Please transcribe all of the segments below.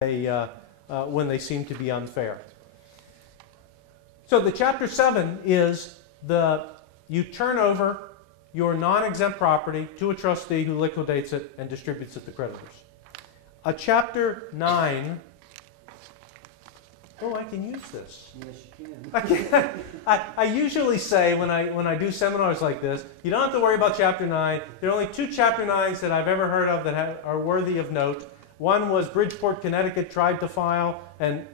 when they seem to be unfair. So the Chapter 7 is you turn over your non-exempt property to a trustee who liquidates it and distributes it to creditors. A Chapter 9, oh, I can use this. Yes, you can. I usually say when I do seminars like this, you don't have to worry about Chapter 9. There are only 2 Chapter 9s that I've ever heard of that are worthy of note. One was Bridgeport, Connecticut tried to file, and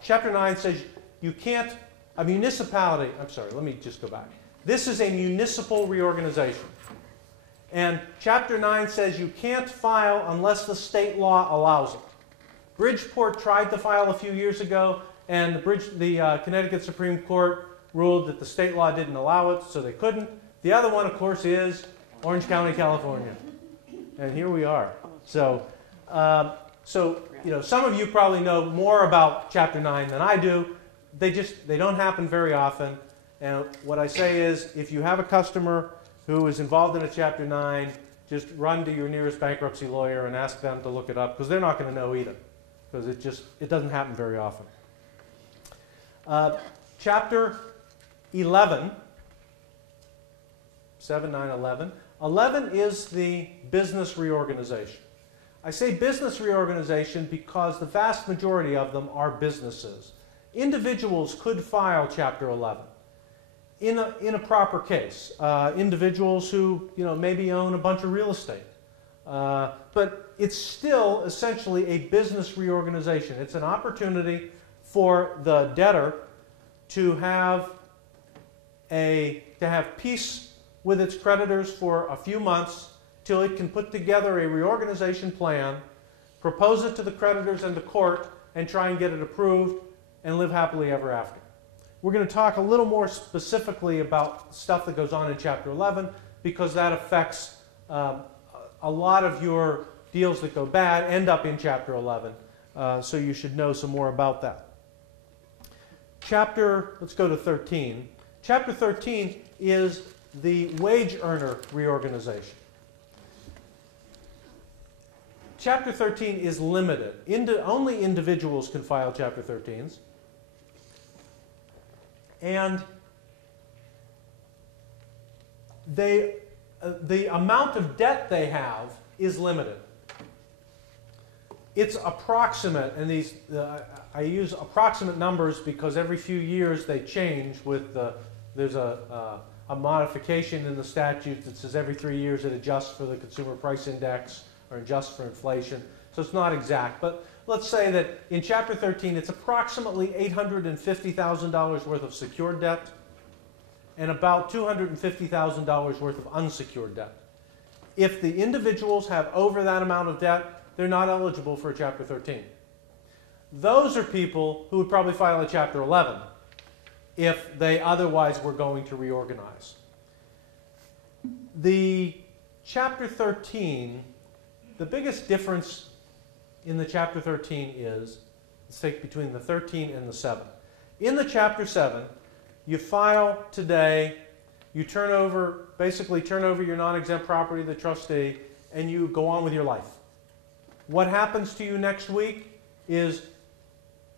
Chapter 9 says you can't, a municipality, I'm sorry, let me just go back. This is a municipal reorganization. And Chapter 9 says you can't file unless the state law allows it. Bridgeport tried to file a few years ago, and the Connecticut Supreme Court ruled that the state law didn't allow it, so they couldn't. The other one, of course, is Orange County, California. And here we are. So you know, some of you probably know more about Chapter 9 than I do. They don't happen very often. And what I say is, if you have a customer who is involved in a Chapter 9, just run to your nearest bankruptcy lawyer and ask them to look it up, because they're not going to know either, because it doesn't happen very often. Chapter 11, 7, 9, 11. 11 is the business reorganization. I say business reorganization because the vast majority of them are businesses. Individuals could file Chapter 11 in a proper case. Individuals who maybe own a bunch of real estate. But it's still essentially a business reorganization. It's an opportunity for the debtor to have peace with its creditors for a few months till it can put together a reorganization plan, propose it to the creditors and the court, and try and get it approved and live happily ever after. We're going to talk a little more specifically about stuff that goes on in Chapter 11 because that affects a lot of your deals that go bad end up in Chapter 11. So you should know some more about that. Let's go to 13. Chapter 13 is the wage earner reorganization. Chapter 13 is limited. Only individuals can file Chapter 13s. And the amount of debt they have is limited. It's approximate, and I use approximate numbers because every few years they change there's a modification in the statute that says every 3 years it adjusts for the consumer price index or adjusts for inflation. So it's not exact, but let's say that in Chapter 13 it's approximately $850,000 worth of secured debt and about $250,000 worth of unsecured debt. If the individuals have over that amount of debt, they're not eligible for a Chapter 13. Those are people who would probably file a Chapter 11 if they otherwise were going to reorganize. The Chapter 13, the biggest difference in the Chapter 13 is, let's take between the 13 and the 7. In the Chapter 7, you file today, you basically turn over your non-exempt property to the trustee, and you go on with your life. What happens to you next week is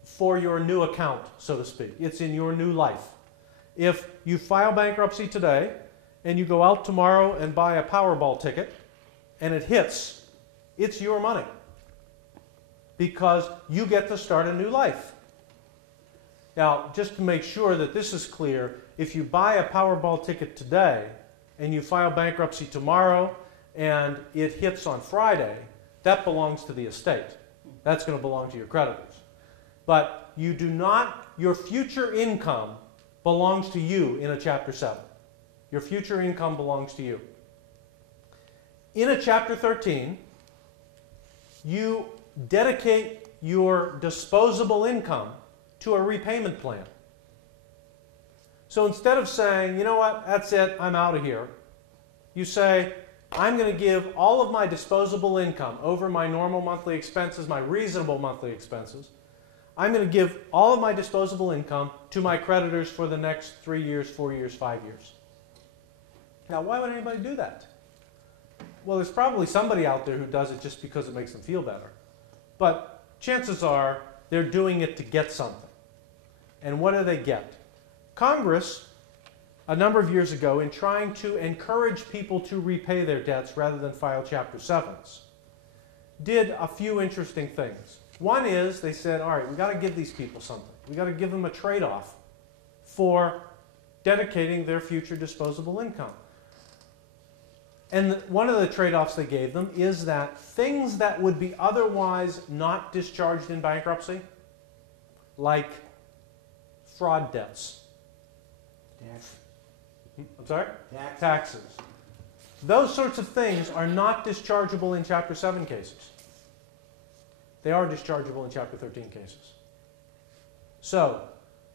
for your new account, so to speak. It's in your new life. If you file bankruptcy today, and you go out tomorrow and buy a Powerball ticket, and it hits, it's your money. Because you get to start a new life. Now, just to make sure that this is clear, if you buy a Powerball ticket today, and you file bankruptcy tomorrow, and it hits on Friday, that belongs to the estate. That's going to belong to your creditors. But your future income belongs to you in a Chapter 7. Your future income belongs to you. In a Chapter 13, you dedicate your disposable income to a repayment plan. So instead of saying, you know what, that's it, I'm out of here, you say, I'm going to give all of my disposable income over my normal monthly expenses, my reasonable monthly expenses. I'm going to give all of my disposable income to my creditors for the next 3 years, 4 years, 5 years. Now, why would anybody do that? Well, there's probably somebody out there who does it just because it makes them feel better. But chances are they're doing it to get something. And what do they get? Congress, a number of years ago, in trying to encourage people to repay their debts rather than file Chapter 7s, did a few interesting things. One is they said, all right, we've got to give these people something. We've got to give them a trade-off for dedicating their future disposable income. And one of the trade-offs they gave them is that things that would be otherwise not discharged in bankruptcy, like fraud debts. I'm sorry? Taxes. Those sorts of things are not dischargeable in Chapter 7 cases. They are dischargeable in Chapter 13 cases. So,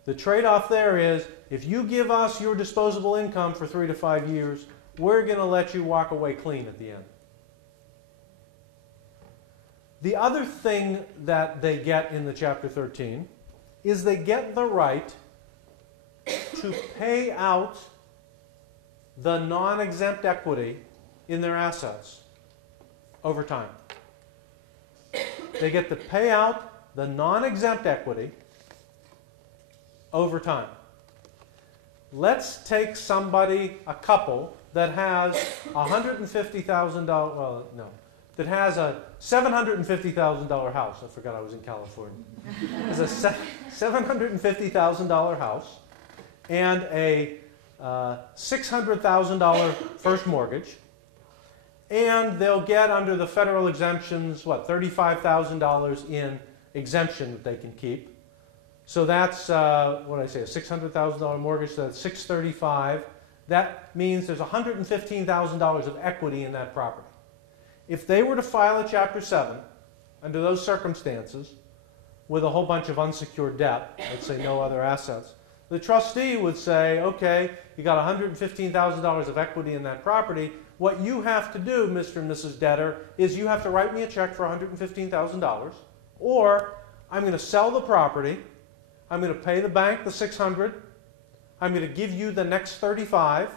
the trade-off there is, if you give us your disposable income for 3 to 5 years, we're going to let you walk away clean at the end. The other thing that they get in the Chapter 13 is they get the right to pay out the non-exempt equity in their assets over time. They get to pay out the non-exempt equity over time. Let's take somebody, a couple, that has $150,000, well, no, that has a $750,000 house. I forgot I was in California. Has a $750,000 house and a $600,000 first mortgage, and they'll get under the federal exemptions, what, $35,000 in exemption that they can keep. So that's, what did I say, a $600,000 mortgage, so that's $635,000. That means there's $115,000 of equity in that property. If they were to file a Chapter 7, under those circumstances, with a whole bunch of unsecured debt, let's say no other assets, the trustee would say, okay, you got $115,000 of equity in that property. What you have to do, Mr. and Mrs. Debtor, is you have to write me a check for $115,000, or I'm going to sell the property, I'm going to pay the bank the $600,000, I'm going to give you the next $35,000,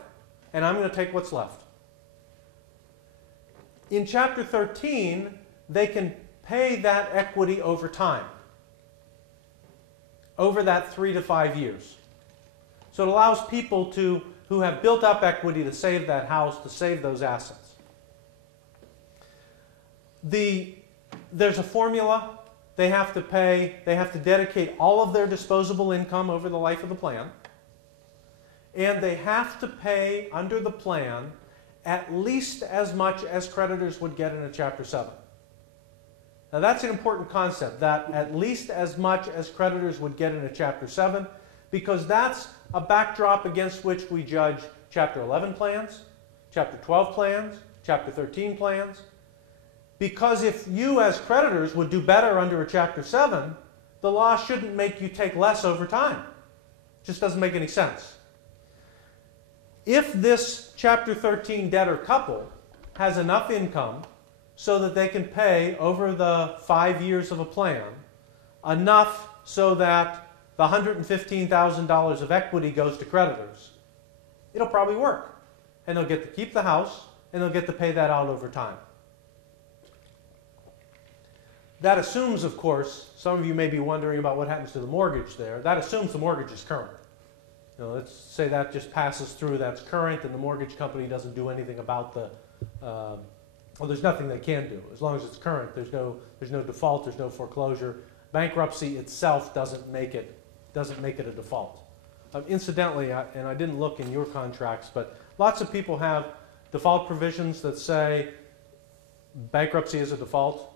and I'm going to take what's left. In Chapter 13, they can pay that equity over time, over that 3 to 5 years. So it allows people who have built up equity to save that house, to save those assets. There's a formula. They have to dedicate all of their disposable income over the life of the plan. And they have to pay under the plan at least as much as creditors would get in a Chapter 7. Now that's an important concept, that at least as much as creditors would get in a Chapter 7, because that's a backdrop against which we judge Chapter 11 plans, Chapter 12 plans, Chapter 13 plans. Because if you as creditors would do better under a Chapter 7, the law shouldn't make you take less over time. It just doesn't make any sense. If this Chapter 13 debtor couple has enough income so that they can pay over the 5 years of a plan, enough so that the $115,000 of equity goes to creditors, it'll probably work. And they'll get to keep the house, and they'll get to pay that out over time. That assumes, of course, some of you may be wondering about what happens to the mortgage there. That assumes the mortgage is current. Let's say that just passes through, that's current, and the mortgage company doesn't do anything about the, well, there's nothing they can do. As long as it's current, there's no default, there's no foreclosure. Bankruptcy itself doesn't make it a default. Incidentally, and I didn't look in your contracts, but lots of people have default provisions that say bankruptcy is a default.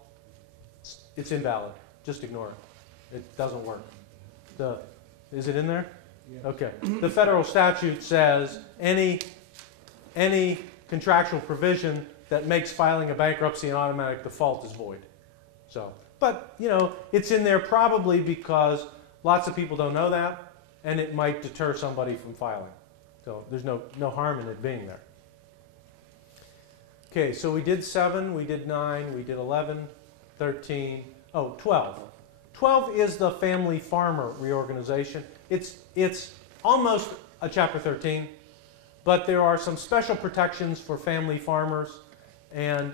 It's invalid. Just ignore it. It doesn't work. Is it in there? Yeah. Okay. The federal statute says any contractual provision that makes filing a bankruptcy an automatic default is void. So, but it's in there probably because lots of people don't know that, and it might deter somebody from filing. So there's no harm in it being there. Okay, so we did 7, we did 9, we did 11, 13, 12. 12 is the family farmer reorganization. It's almost a Chapter 13, but there are some special protections for family farmers And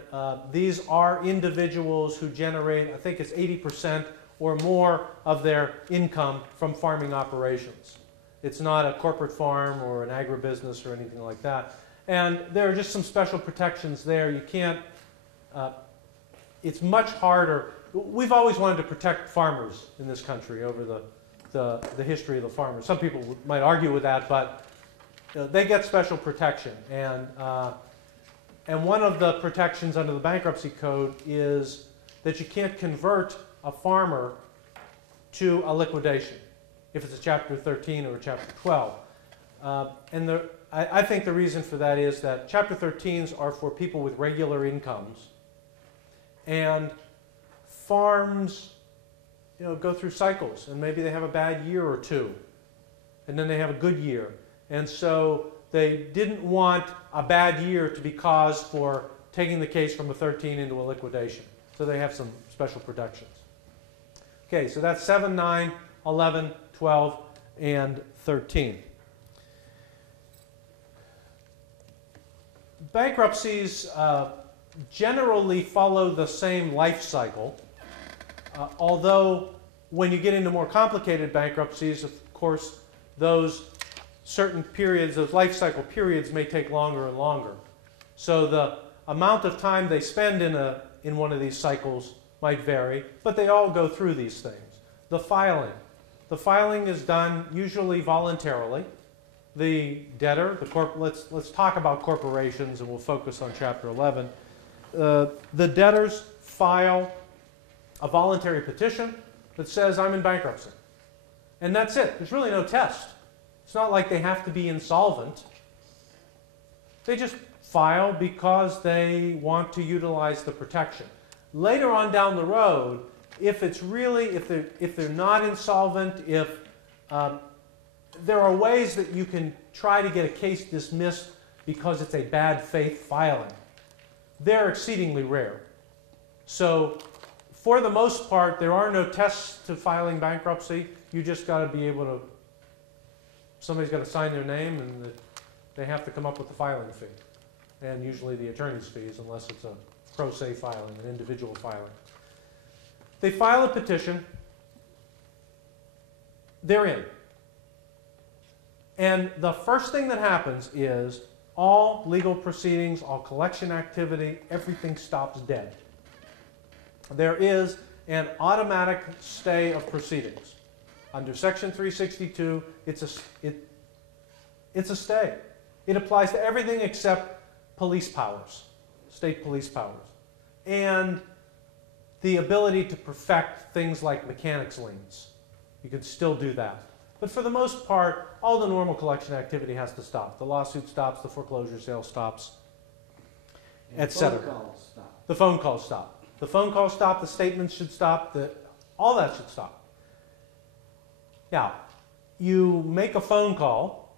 these are individuals who generate, I think it's 80% or more of their income from farming operations. It's not a corporate farm or an agribusiness or anything like that. And there are just some special protections there. You can't, it's much harder. We've always wanted to protect farmers in this country over the history of the farmers. Some people might argue with that, but they get special protection. And one of the protections under the bankruptcy code is that you can't convert a farmer to a liquidation if it's a Chapter 13 or a Chapter 12. I think the reason for that is that Chapter 13s are for people with regular incomes, and farms, go through cycles, and maybe they have a bad year or two, and then they have a good year. And so they didn't want a bad year to be cause for taking the case from a 13 into a liquidation. So they have some special protections. Okay, so that's 7, 9, 11, 12, and 13. Bankruptcies generally follow the same life cycle, although when you get into more complicated bankruptcies, of course, those certain periods, those life cycle periods may take longer and longer. So the amount of time they spend in one of these cycles might vary, but they all go through these things. The filing is done usually voluntarily. The debtor, let's talk about corporations, and we'll focus on Chapter 11. The debtors file a voluntary petition that says, I'm in bankruptcy. And that's it. There's really no test. It's not like they have to be insolvent. They just file because they want to utilize the protection. Later on down the road, if they're not insolvent, if there are ways that you can try to get a case dismissed because it's a bad faith filing. They're exceedingly rare. So for the most part, there are no tests to filing bankruptcy. You just got to be able to, somebody's got to sign their name, and they have to come up with the filing fee. And usually the attorney's fees, unless it's a pro se filing, an individual filing. They file a petition. They're in. And the first thing that happens is all legal proceedings, all collection activity, everything stops dead. There is an automatic stay of proceedings. Under Section 362, it's a stay. It applies to everything except police powers, state police powers, and the ability to perfect things like mechanics liens. You can still do that. But for the most part, all the normal collection activity has to stop. The lawsuit stops, the foreclosure sale stops, etc. The phone calls stop. The phone calls stop, the statements should stop, all that should stop. Now, you make a phone call.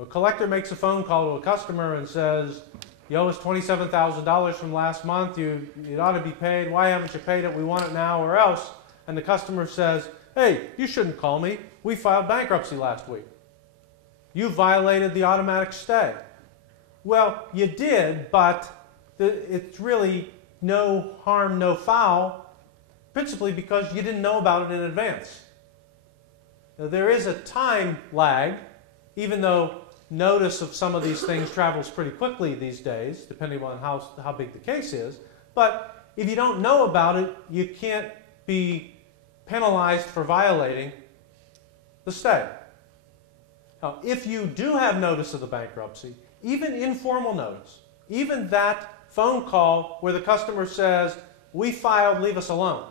A collector makes a phone call to a customer and says, you owe us $27,000 from last month. It ought to be paid. Why haven't you paid it? We want it now or else. And the customer says, hey, you shouldn't call me. We filed bankruptcy last week. You violated the automatic stay. Well, you did, but it's really no harm, no foul, principally because you didn't know about it in advance. Now, there is a time lag, even though notice of some of these things travels pretty quickly these days, depending on how big the case is. But if you don't know about it, you can't be penalized for violating the stay. Now, if you do have notice of the bankruptcy, even informal notice, even that phone call where the customer says, we filed, leave us alone.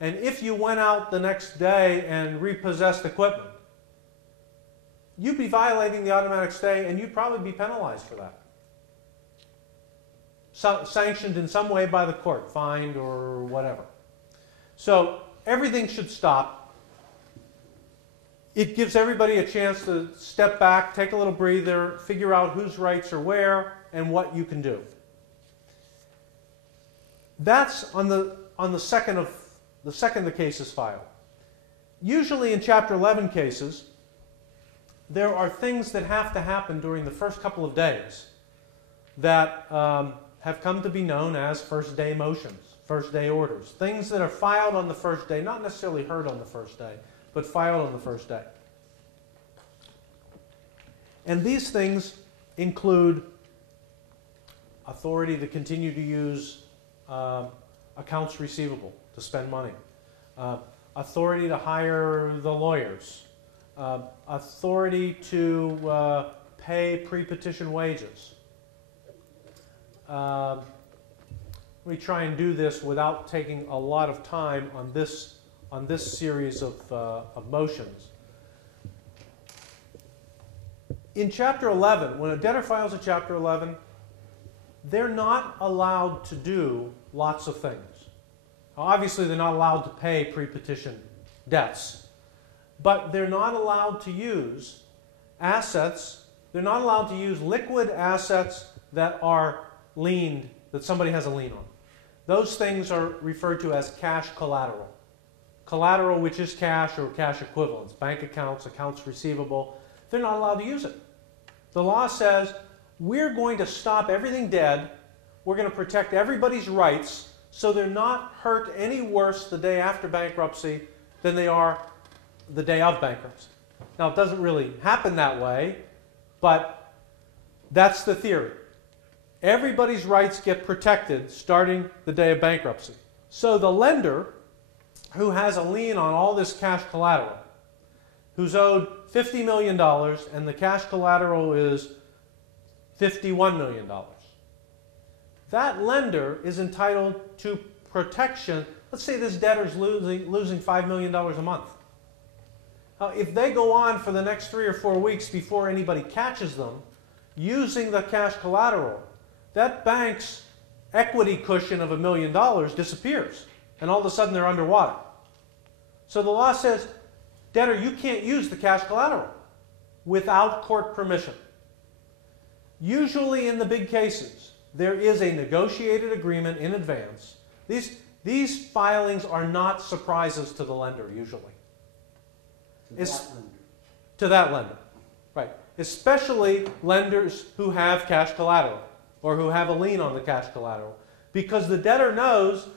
And if you went out the next day and repossessed equipment, you'd be violating the automatic stay, and you'd probably be penalized for that. Sanctioned in some way by the court, fined or whatever. So everything should stop. It gives everybody a chance to step back, take a little breather, figure out whose rights are where and what you can do. That's on the second the case is filed. Usually in Chapter 11 cases, there are things that have to happen during the first couple of days. that have come to be known as first day motions, first day orders. Things that are filed on the first day, not necessarily heard on the first day, but filed on the first day. And these things include authority to continue to use accounts receivable to spend money, authority to hire the lawyers, authority to pay pre-petition wages. Let me try and do this without taking a lot of time on this series of motions. In Chapter 11, when a debtor files a Chapter 11, they're not allowed to do lots of things. Now, obviously, they're not allowed to pay pre-petition debts, but they're not allowed to use assets. They're not allowed to use liquid assets that are liened, that somebody has a lien on. Those things are referred to as cash collateral. Collateral, which is cash or cash equivalents, bank accounts, accounts receivable. They're not allowed to use it. The law says, we're going to stop everything dead. We're going to protect everybody's rights so they're not hurt any worse the day after bankruptcy than they are the day of bankruptcy. Now, it doesn't really happen that way, but that's the theory. Everybody's rights get protected starting the day of bankruptcy. So the lender, who has a lien on all this cash collateral, who's owed $50 million, and the cash collateral is $51 million. That lender is entitled to protection. Let's say this debtor's losing $5 million a month. Now, if they go on for the next 3 or 4 weeks before anybody catches them using the cash collateral, that bank's equity cushion of $1 million disappears, and all of a sudden they're underwater. So the law says, debtor, you can't use the cash collateral without court permission. Usually in the big cases, there is a negotiated agreement in advance. These filings are not surprises to the lender, usually. To that lender. Right. Especially lenders who have cash collateral or who have a lien on the cash collateral. Because the debtor knows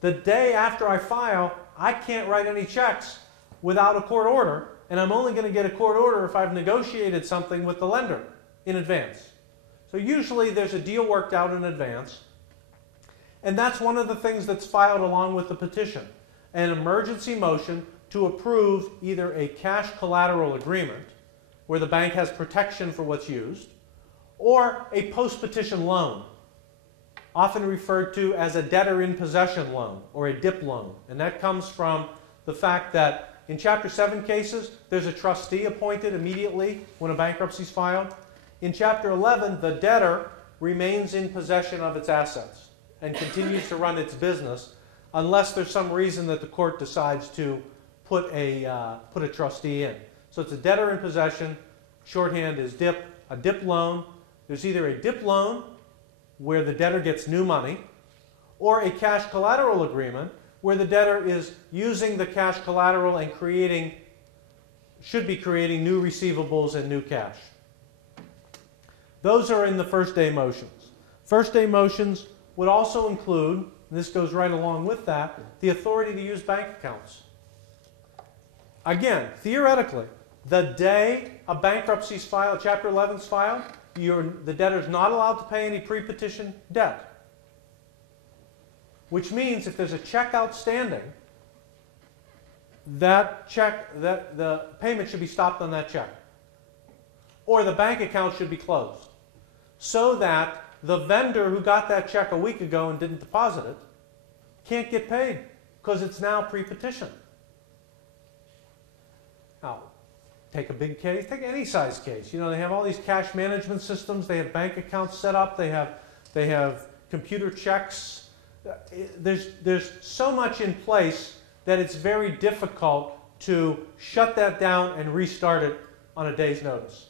the day after I file, I can't write any checks without a court order, and I'm only going to get a court order if I've negotiated something with the lender in advance. So usually there's a deal worked out in advance, and that's one of the things that's filed along with the petition, an emergency motion to approve either a cash collateral agreement, where the bank has protection for what's used, or a post-petition loan, often referred to as a debtor-in-possession loan or a DIP loan. And that comes from the fact that in Chapter 7 cases, there's a trustee appointed immediately when a bankruptcy is filed. In Chapter 11, the debtor remains in possession of its assets and continues to run its business unless there's some reason that the court decides to put a trustee in. So it's a debtor in possession. Shorthand is DIP, a DIP loan. There's either a DIP loan where the debtor gets new money, or a cash collateral agreement where the debtor is using the cash collateral and should be creating new receivables and new cash. Those are in the first day motions. First day motions would also include, and this goes right along with that, the authority to use bank accounts. Again, theoretically, the day a bankruptcy is filed, Chapter 11 is filed, the debtor is not allowed to pay any pre-petition debt. Which means if there's a check outstanding, the payment should be stopped on that check. Or the bank account should be closed. So that the vendor who got that check a week ago and didn't deposit it can't get paid because it's now pre-petition. Now, take a big case, take any size case. You know, they have all these cash management systems, they have bank accounts set up, they have computer checks. There's so much in place that it's very difficult to shut that down and restart it on a day's notice.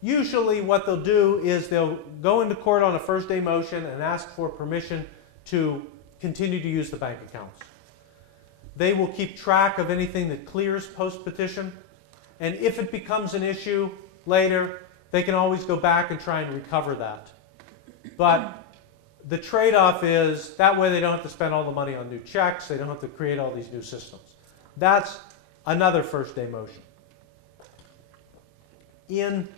Usually what they'll do is they'll go into court on a first day motion and ask for permission to continue to use the bank accounts. They will keep track of anything that clears post-petition, and if it becomes an issue later, they can always go back and try and recover that But the trade-off is that way they don't have to spend all the money on new checks, they don't have to create all these new systems. That's another first-day motion. In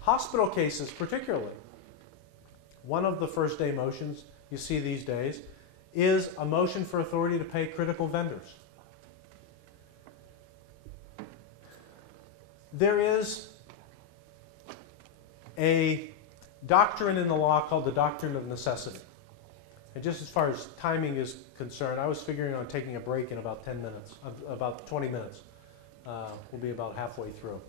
hospital cases particularly, one of the first-day motions you see these days is a motion for authority to pay critical vendors. There is a doctrine in the law called the doctrine of necessity. And just as far as timing is concerned, I was figuring on taking a break in about 10 minutes, about 20 minutes. We'll be about halfway through.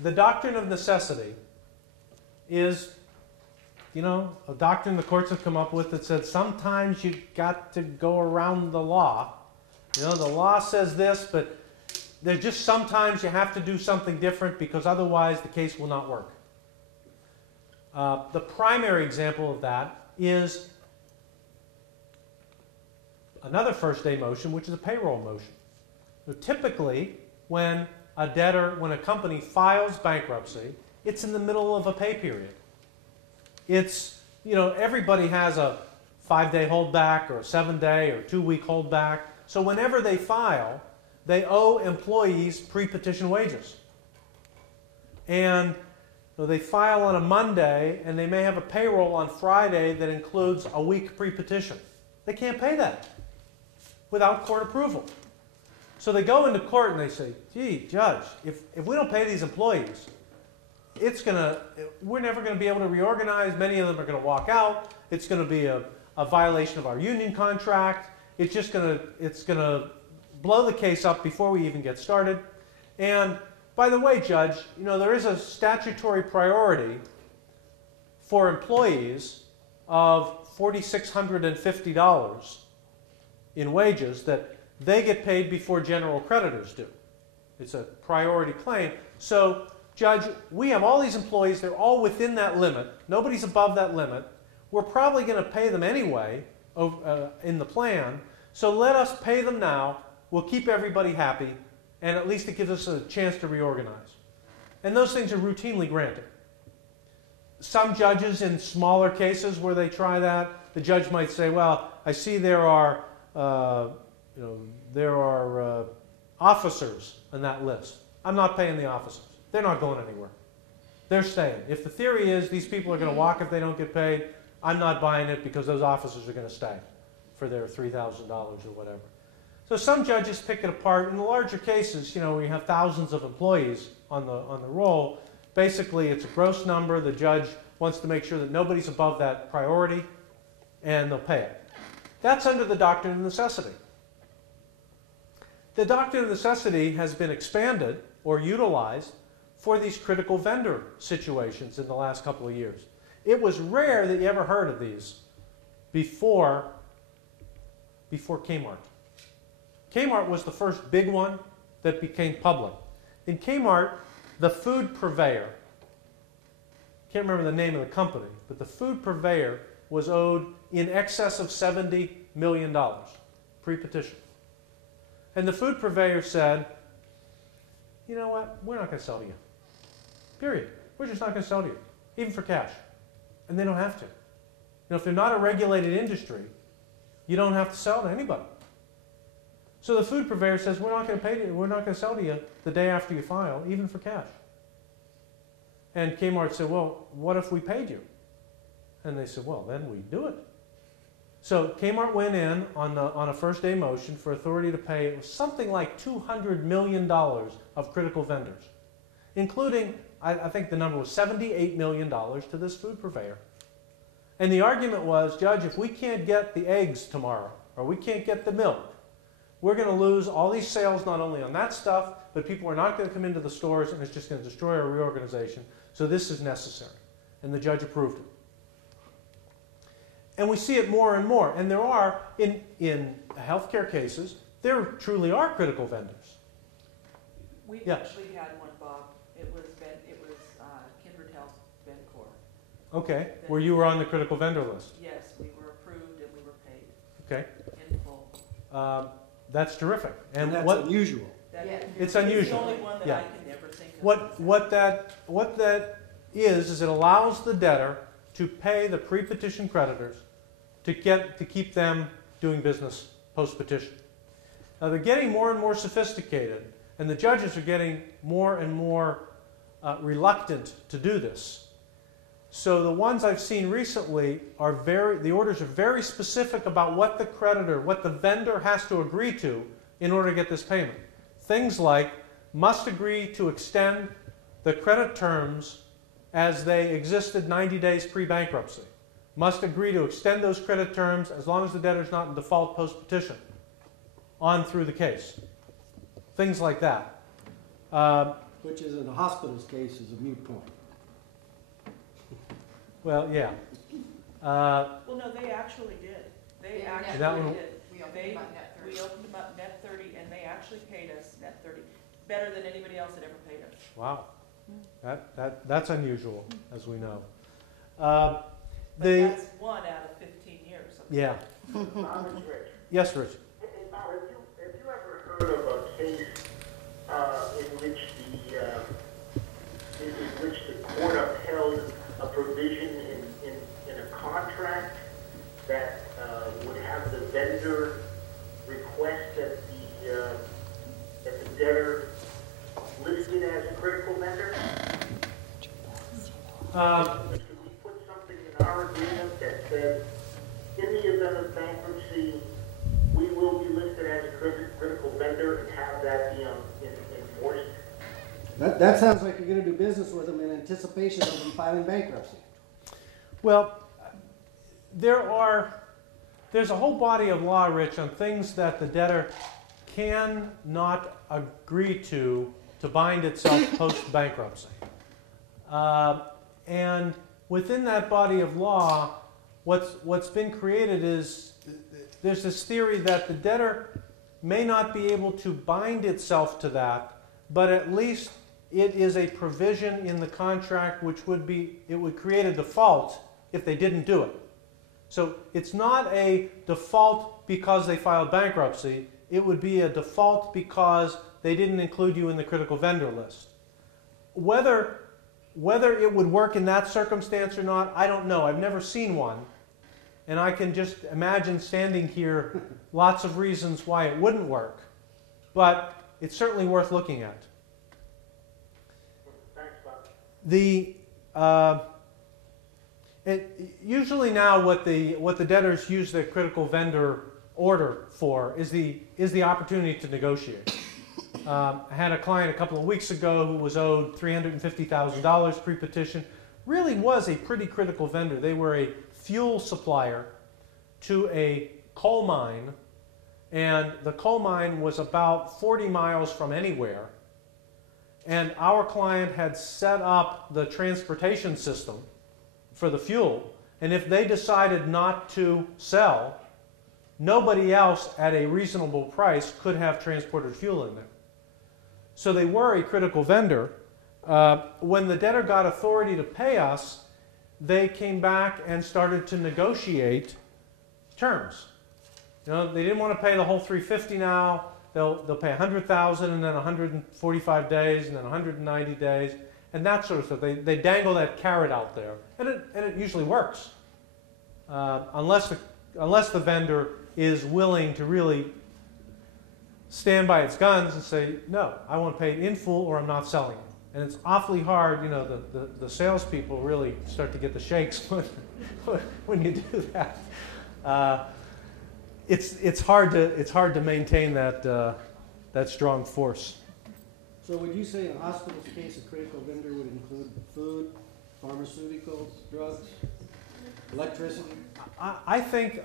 The doctrine of necessity is, a doctrine the courts have come up with that said sometimes you've got to go around the law. The law says this, but there's just sometimes you have to do something different because otherwise the case will not work. The primary example of that is another first-day motion, which is a payroll motion. So typically, when a company files bankruptcy, it's in the middle of a pay period. It's, everybody has a 5-day holdback or a 7-day or 2-week holdback. So whenever they file, they owe employees pre-petition wages. And so they file on a Monday, and they may have a payroll on Friday that includes a week pre-petition. They can't pay that without court approval. So they go into court and they say, gee, judge, if we don't pay these employees, we're never going to be able to reorganize. Many of them are going to walk out. It's going to be a violation of our union contract. It's going to blow the case up before we even get started. And by the way, Judge, there is a statutory priority for employees of $4,650 in wages that they get paid before general creditors do. It's a priority claim. So, Judge, we have all these employees. They're all within that limit. Nobody's above that limit. We're probably going to pay them anyway in the plan. So let us pay them now. We'll keep everybody happy, and at least it gives us a chance to reorganize. And those things are routinely granted. Some judges in smaller cases where they try that, the judge might say, well, I see there are officers on that list. I'm not paying the officers. They're not going anywhere. They're staying. If the theory is these people are going to walk if they don't get paid, I'm not buying it because those officers are going to stay for their $3,000 or whatever. So some judges pick it apart. In the larger cases, we have thousands of employees on the roll. Basically, it's a gross number. The judge wants to make sure that nobody's above that priority, and they'll pay it. That's under the doctrine of necessity. The doctrine of necessity has been expanded or utilized for these critical vendor situations in the last couple of years. It was rare that you ever heard of these before Kmart. Kmart was the first big one that became public. In Kmart, the food purveyor, can't remember the name of the company, but the food purveyor was owed in excess of $70 million pre-petition. And the food purveyor said, you know what, we're not going to sell to you. Period. We're just not going to sell to you, even for cash. And they don't have to. If they're not a regulated industry, you don't have to sell to anybody. So the food purveyor says, we're not going to pay you, we're not going to sell to you the day after you file, even for cash. And Kmart said, well, what if we paid you? And they said, well, then we do it. So Kmart went in on a first-day motion for authority to pay. It was something like $200 million of critical vendors, including, I think the number was $78 million to this food purveyor. And the argument was, Judge, if we can't get the eggs tomorrow, or we can't get the milk, we're going to lose all these sales not only on that stuff, but people are not going to come into the stores, and it's just going to destroy our reorganization. So this is necessary. And the judge approved it. And we see it more and more. And there are, in healthcare cases, there truly are critical vendors. We actually had one, Bob. It was Kindred Health Vencor. Okay, where you were on the critical vendor list. Yes, we were approved and we were paid. Okay. In full. That's terrific. And that's unusual. It's unusual. It's the only one that I can ever think of. What that is it allows the debtor to pay the pre-petition creditors to keep them doing business post-petition. Now they're getting more and more sophisticated, and the judges are getting more and more reluctant to do this. So the ones I've seen recently are the orders are very specific about what the creditor, what the vendor has to agree to in order to get this payment. Things like must agree to extend the credit terms as they existed 90 days pre-bankruptcy. Must agree to extend those credit terms as long as the debtor is not in default post-petition on through the case. Things like that. Which is in the hospital's case is a moot point. Well, yeah. Well, no, they actually did. They actually that one- did. We opened them up net 30. We opened them up net 30, and they actually paid us net 30, better than anybody else had ever paid us. Wow. That's unusual, as we know. But that's 1 out of 15 years. Yeah. Yes, Rich. Have you ever heard of a case in which the court upheld a provision in a contract that would have the vendor request that the debtor listed as a critical vendor? Could we put something in our agreement that says, in the event of bankruptcy, we will be listed as a critical vendor and have that be enforced? That sounds like you're going to do business with them in anticipation of them filing bankruptcy. Well, there's a whole body of law, Rich, on things that the debtor cannot agree to bind itself post-bankruptcy. And within that body of law, what's been created is there's this theory that the debtor may not be able to bind itself to that, but at least it is a provision in the contract which would create a default if they didn't do it. So it's not a default because they filed bankruptcy. It would be a default because they didn't include you in the critical vendor list. Whether it would work in that circumstance or not, I don't know. I've never seen one. And I can just imagine standing here lots of reasons why it wouldn't work. But it's certainly worth looking at. Thanks, Bob. Usually now what the debtors use their critical vendor order for is the opportunity to negotiate. I had a client a couple of weeks ago who was owed $350,000 pre-petition. Really was a pretty critical vendor. They were a fuel supplier to a coal mine, and the coal mine was about 40 miles from anywhere. And our client had set up the transportation system for the fuel, and if they decided not to sell, nobody else at a reasonable price could have transported fuel in there. So they were a critical vendor. When the debtor got authority to pay us, they came back and started to negotiate terms. You know, they didn't want to pay the whole $350 now. They'll pay $100,000 and then 145 days and then 190 days and that sort of stuff. They dangle that carrot out there, and it usually works, unless the vendor is willing to really stand by its guns and say, no, I want to pay it in full or I'm not selling it. And it's awfully hard, you know, the salespeople really start to get the shakes when you do that. It's hard to maintain that strong force. So would you say in a hospital's case a critical vendor would include food, pharmaceuticals, drugs, electricity? I think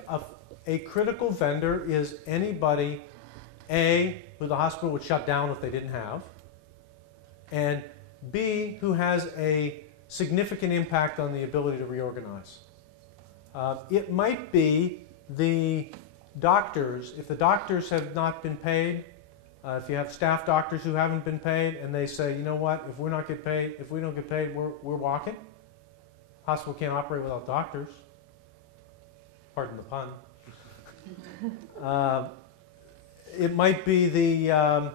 a critical vendor is anybody, A, who the hospital would shut down if they didn't have, and B, who has a significant impact on the ability to reorganize. It might be the doctors. If the doctors have not been paid, if you have staff doctors who haven't been paid, and they say, you know what, if we don't get paid, we're walking. Hospital can't operate without doctors. Pardon the pun. It might be the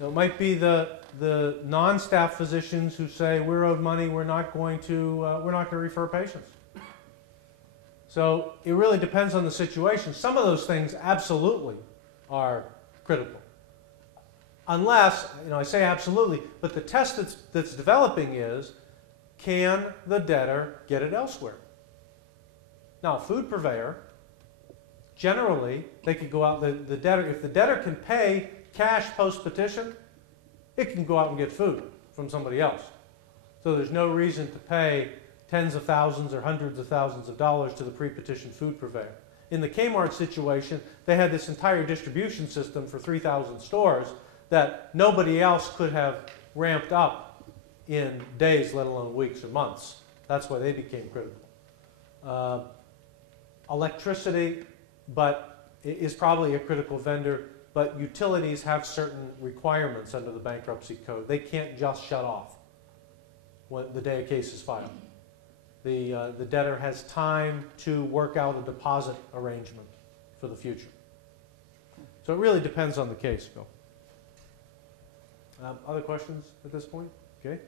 It might be the non-staff physicians who say, we're owed money, we're not going to refer patients. So it really depends on the situation. Some of those things absolutely are critical. Unless, I say absolutely, but the test that's developing is, can the debtor get it elsewhere? Now, a food purveyor, generally, they could go out, the debtor, if the debtor can pay cash post-petition, it can go out and get food from somebody else. So there's no reason to pay tens of thousands or hundreds of thousands of dollars to the pre-petition food purveyor. In the Kmart situation, they had this entire distribution system for 3,000 stores that nobody else could have ramped up in days, let alone weeks or months. That's why they became critical. Electricity, but is probably a critical vendor, but utilities have certain requirements under the bankruptcy code. They can't just shut off when the day a case is filed. The debtor has time to work out a deposit arrangement for the future. So it really depends on the case, Bill. Other questions at this point? Okay.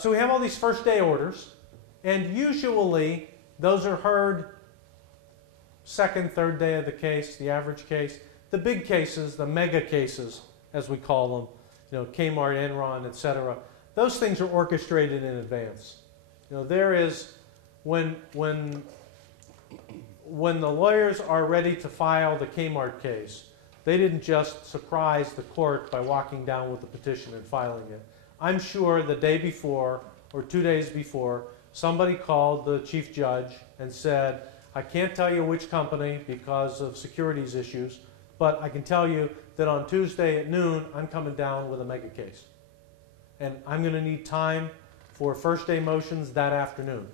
So we have all these first day orders, and usually those are heard second, third day of the case, the average case. The big cases, the mega cases, as we call them, Kmart, Enron, etc., those things are orchestrated in advance. There is, when the lawyers are ready to file the Kmart case, they didn't just surprise the court by walking down with the petition and filing it. I'm sure the day before or 2 days before, somebody called the chief judge and said, I can't tell you which company because of securities issues, but I can tell you that on Tuesday at noon, I'm coming down with a mega case. And I'm going to need time for first day motions that afternoon.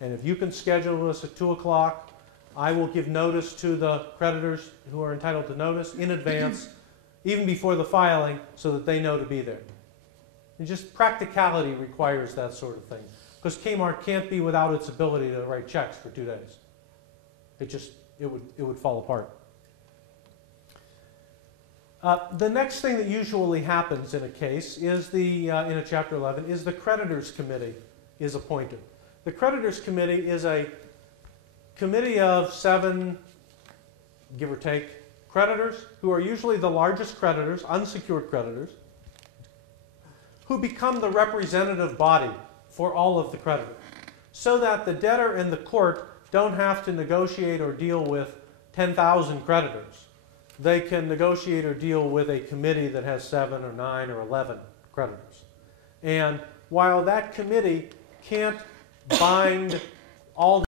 And if you can schedule us at 2 o'clock, I will give notice to the creditors who are entitled to notice in advance, even before the filing, so that they know to be there. And just practicality requires that sort of thing. Because Kmart can't be without its ability to write checks for 2 days. It would fall apart. The next thing that usually happens in a case is in a Chapter 11 is the creditors committee is appointed. The creditors committee is a committee of 7, give or take, creditors who are usually the largest creditors, unsecured creditors, who become the representative body for all of the creditors, so that the debtor and the court don't have to negotiate or deal with 10,000 creditors. They can negotiate or deal with a committee that has 7 or 9 or 11 creditors. And while that committee can't bind all